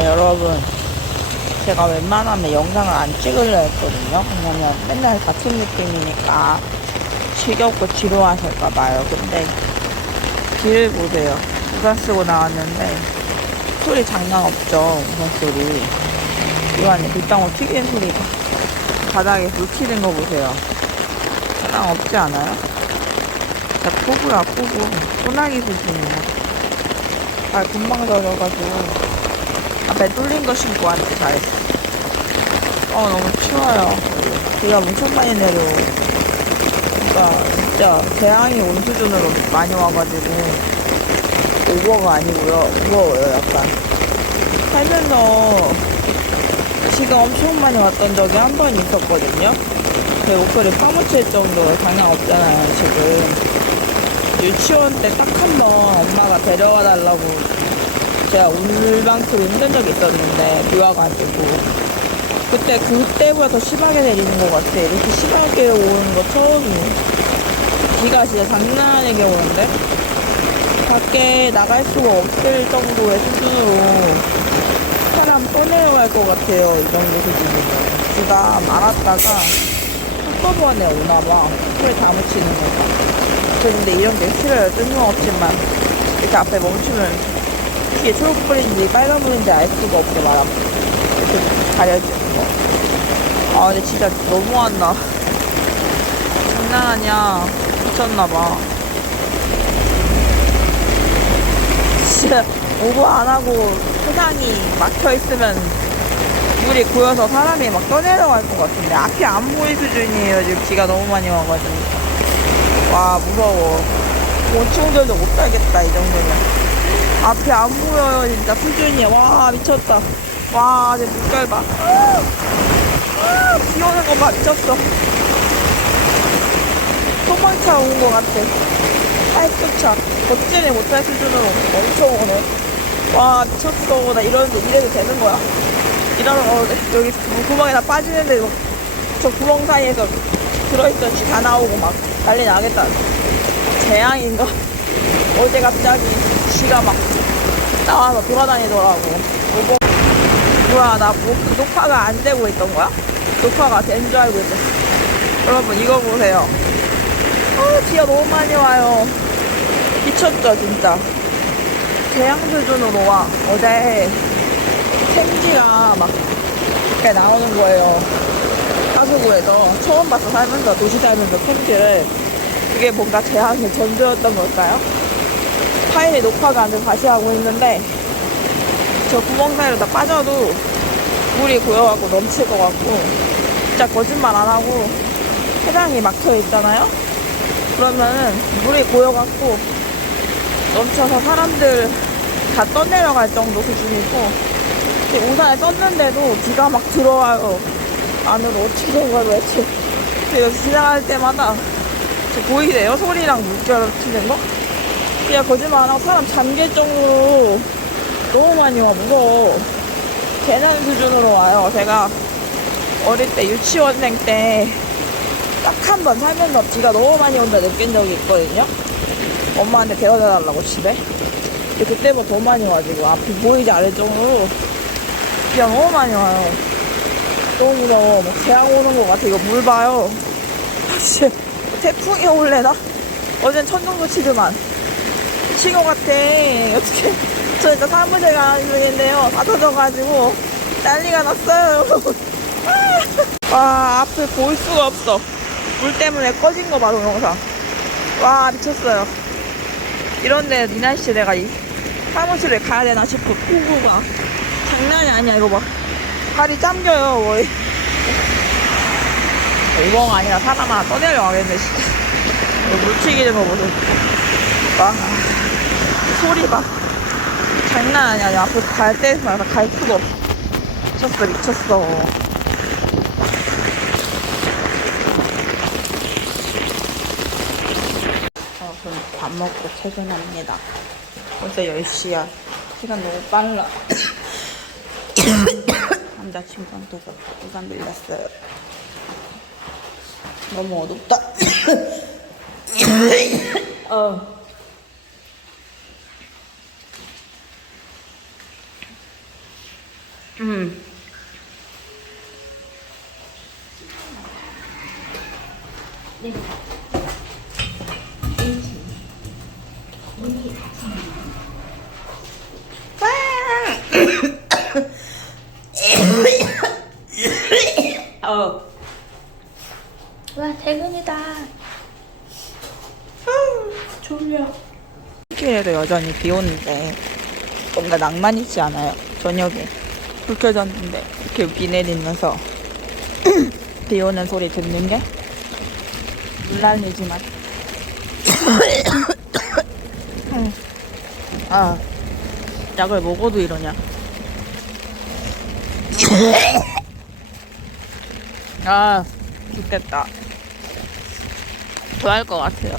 아 여러분. 제가 웬만하면 영상을 안 찍으려 했거든요. 왜냐면 맨날 같은 느낌이니까 지겹고 지루하실까봐요. 근데 귀를 보세요. 우산 쓰고 나왔는데 소리 장난 없죠 우산 소리. 이 안에 빗방울 튀기는 소리가 바닥에 물 튀는 거 보세요. 장난 없지 않아요? 진짜 폭우야 폭우. 소나기 수준이야 발 금방 젖어가지고 앞에 뚫린 거 신고 왔는데 잘했어. 어, 너무 추워요. 비가 엄청 많이 내려오고. 그러니까 진짜 재앙이 온 수준으로 많이 와가지고 오버가 아니고요. 무거워요, 약간. 살면서 비가 엄청 많이 왔던 적이 한 번 있었거든요. 제 목소리 파묻힐 정도로 장난 없잖아요, 지금. 유치원 때 딱 한 번 엄마가 데려가 달라고 제가 울방토로 힘든 적이 있었는데 비 와가지고. 그때 그때보다 더 심하게 내리는 것 같아. 이렇게 심하게 오는 거 처음이에요. 비가 진짜 장난 아니게 오는데? 밖에 나갈 수가 없을 정도의 수준으로 사람 떠내려갈 것 같아요 이 정도 수준이면 비가 말았다가 한꺼번에 오나봐. 풀다 묻히는 거가 근데 이런 게 싫어요. 뜬금없지만. 이렇게 앞에 멈추면 이게 초록불인지 빨간불인지 알 수가 없게 말함 이렇게 가려지는 거. 아 근데 진짜 너무한다. 장난 아니야. 미쳤나봐. 진짜 오버 안 하고 세상이 막혀 있으면 물이 고여서 사람이 막 떠내려갈 것 같은데 앞이 안 보일 수준이에요. 지금 비가 너무 많이 와가지고. 와 무서워. 곤충들도 못 살겠다 이 정도면. 앞이 안 보여요 진짜. 수준이야 와 미쳤다. 와 이제 물결 봐 아, 아, 비 오는 거봐 미쳤어. 소방차 온 거 같아. 팔뚝차. 걷지를 못할 수준으로 엄청 오네. 와 미쳤어. 나 이러는데 이래도 되는 거야. 이러면 어, 여기 구멍에 다 빠지는데 뭐저 구멍 사이에서 들어있던 쥐 다 나오고 막 난리 나겠다. 재앙인가 어제 갑자기 쥐가 막 나와서 돌아다니더라고. 오버. 뭐야, 나 뭐, 녹화가 안 되고 있던 거야? 녹화가 된 줄 알고 있었어. 여러분, 이거 보세요. 어, 비가 너무 많이 와요. 미쳤죠, 진짜. 재앙 수준으로 와. 어제 생지가 막 이렇게 나오는 거예요. 하수구에서 처음 봤어, 살면서, 도시 살면서 생지를. 그게 뭔가 재앙의 전조였던 걸까요? 파일이 녹화가 안 돼서 다시 하고 있는데 저 구멍 사이로 다 빠져도 물이 고여갖고 넘칠 것 같고 진짜 거짓말 안 하고 해장이 막혀 있잖아요 그러면은 물이 고여갖고 넘쳐서 사람들 다 떠내려갈 정도 수준이고 우산에 떴는데도 비가 막 들어와요 안으로 어떻게 된 거야 도대체 여기 지나갈 때마다 저 보이세요? 소리랑 물결 튀는 거? 야 거짓말 안 하고 사람 잠길 정도로 너무 많이 와 무서워. 재난 수준으로 와요. 제가 어릴 때 유치원생 때 딱 한 번 살면서 비가 너무 많이 온다 느낀 적이 있거든요. 엄마한테 데려다 달라고 집에. 그때보다 더 많이 와지고 앞이 보이지 않을 정도로 비가 너무 많이 와요. 너무 무서워. 막 재앙 오는 것 같아. 이거 물 봐요. 진짜. 태풍이 올래나? 어젠 천둥도 치더만 미친 것 같아. 어떻게. 저 일단 사무실 가는 중인데요. 다 터져가지고 난리가 났어요. 와, 앞을 볼 수가 없어. 물 때문에 꺼진 거 봐, 동영상. 와, 미쳤어요. 이런데 이 날씨에 내가 이 사무실에 가야 되나 싶어. 폭우가. 장난이 아니야, 이거 봐. 발이 잠겨요, 거의. 이거가 아니라 사람 하나 떠내려 가겠네, 진짜. 물 튀기는 거 보세요. 와. 소리 봐. 장난 아니야. 앞으로 갈 때에서 갈 수가 없어. 미쳤어, 미쳤어. 어, 그럼 밥 먹고 퇴근합니다. 벌써 10시야. 시간 너무 빨라. 남자친구한테서 우산 빌렸어요. 너무 어둡다. 어. 음. 어. 와 퇴근이다. 졸려. 길에도 여전히 비 오는데 뭔가 낭만 있지 않아요? 저녁에 불 켜졌는데 이렇게 비 내리면서 비 오는 소리 듣는 게 물난리지만 아 약을 먹어도 이러냐? 아 죽겠다. 좋아할 것 같아요